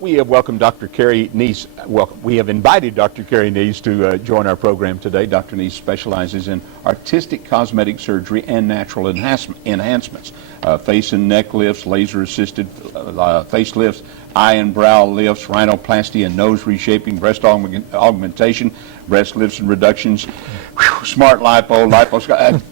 We have welcomed Dr. Carrie Nease. We have invited Dr. Carrie Nease to join our program today. Dr. Nease specializes in artistic cosmetic surgery and natural enhancements, face and neck lifts, laser-assisted facelifts, eye and brow lifts, rhinoplasty and nose reshaping, breast augmentation, breast lifts and reductions, smart lipo,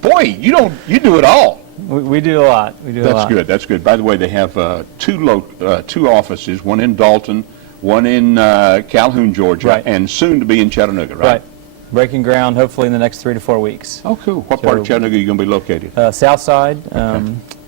boy, you do it all. We do a lot. We do a lot. That's good. That's good. By the way, they have two offices, one in Dalton, one in Calhoun, Georgia, right, and soon to be in Chattanooga, right? Right. Breaking ground hopefully in the next 3 to 4 weeks. Oh, cool. What part of Chattanooga are you going to be located? South side,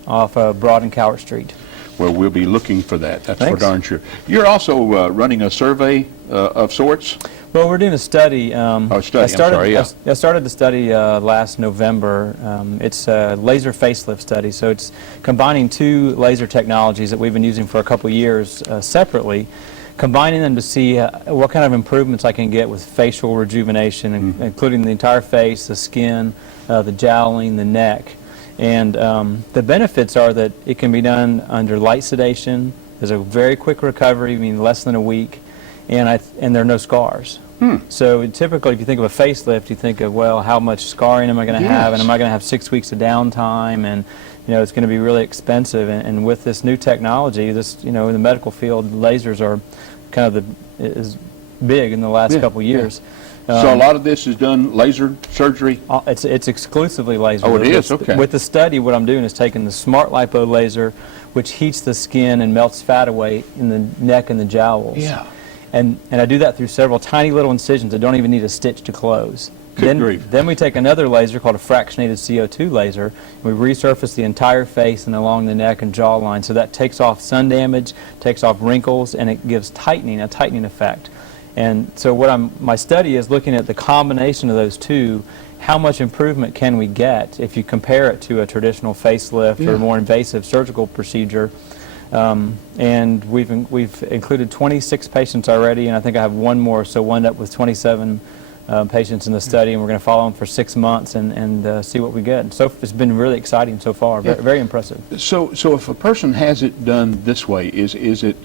off Broad and Cowart Street. Well, we'll be looking for that. That's Thanks. for darn sure. You're also running a survey of sorts? Well, we're doing a study. I started the study last November. It's a laser facelift study, so it's combining two laser technologies that we've been using for a couple years separately, combining them to see what kind of improvements I can get with facial rejuvenation, including the entire face, the skin, the jowling, the neck. And the benefits are that it can be done under light sedation. There's a very quick recovery, I mean less than a week, and there are no scars. So typically, if you think of a facelift, you think of, well, how much scarring am I going to have, and am I going to have 6 weeks of downtime, and it's going to be really expensive. And with this new technology, this in the medical field, lasers are kind of is big in the last couple years. So a lot of this is done laser surgery? It's exclusively laser. Oh, it is? Okay. With the study, what I'm doing is taking the smart lipo laser, which heats the skin and melts fat away in the neck and the jowls. Yeah. And I do that through several tiny little incisions that don't even need a stitch to close. Then we take another laser called a fractionated CO2 laser, and we resurface the entire face and along the neck and jawline. So that takes off sun damage, takes off wrinkles, and it gives a tightening effect. And so my study is looking at the combination of those two. How much improvement can we get if you compare it to a traditional facelift or more invasive surgical procedure? And we've included 26 patients already, and I think I have one more, so we'll end up with 27 patients in the study, and we're going to follow them for 6 months and see what we get. So it's been really exciting so far, very impressive. So if a person has it done this way, is it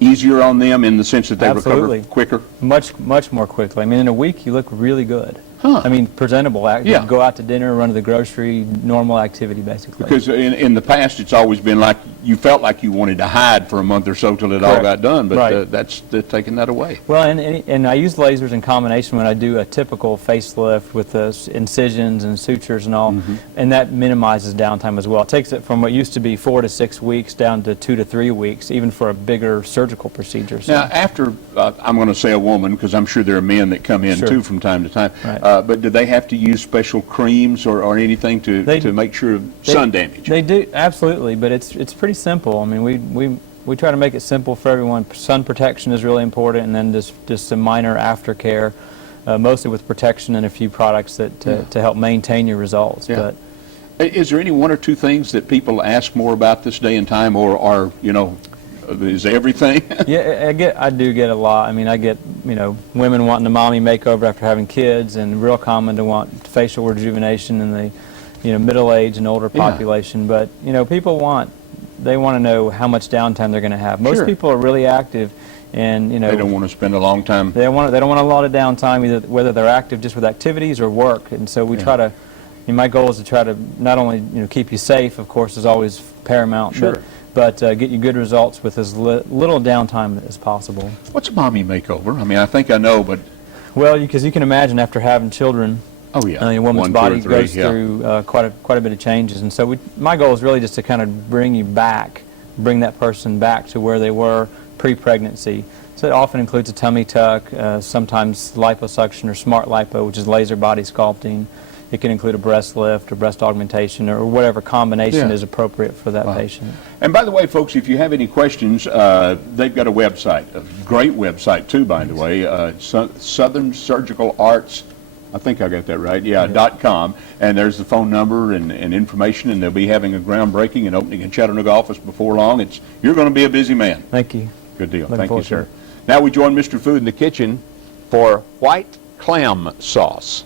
easier on them in the sense that they recover quicker? Much more quickly. I mean, in a week you look really good. Huh. I mean, presentable. Go out to dinner, run to the grocery, normal activity basically. Because in the past it's always been like you felt like you wanted to hide for a month or so till it all got done, but that's taking that away. Well, and I use lasers in combination when I do a typical facelift with the incisions and sutures and all, and that minimizes downtime as well. It takes it from what used to be 4 to 6 weeks down to 2 to 3 weeks, even for a bigger surgical procedure. So. Now, after, I'm going to say a woman, because I'm sure there are men that come in too from time to time, but do they have to use special creams or anything to make sure of sun damage? They do, absolutely, but it's pretty simple. I mean, we try to make it simple for everyone. Sun protection is really important, and then just some minor aftercare, mostly with protection and a few products that to help maintain your results. But is there any one or two things that people ask more about this day and time, or are is everything? I do get a lot. I mean, I get women wanting a mommy makeover after having kids, and real common to want facial rejuvenation in the middle age and older population. But people want to know how much downtime they're going to have. Most people are really active, and they don't want to spend a long time. They don't want a lot of downtime, either whether they're active just with activities or work. And so we try to. My goal is to try to not only keep you safe, of course, is always paramount. But get you good results with as little downtime as possible. What's a mommy makeover? I mean, I think I know, but... Well, because you can imagine after having children, a woman's body goes through quite a bit of changes. And so my goal is really just to kind of bring that person back to where they were pre-pregnancy. So it often includes a tummy tuck, sometimes liposuction or smart lipo, which is laser body sculpting. It can include a breast lift or breast augmentation or whatever combination is appropriate for that patient. And by the way, folks, if you have any questions, they've got a website, a great website too, by the way, Southern Surgical Arts, I think I got that right, .com, and there's the phone number and information, and they'll be having a groundbreaking and opening in Chattanooga office before long. You're going to be a busy man. Thank you. Good deal. Thank you, sir. Now we join Mr. Food in the kitchen for white clam sauce.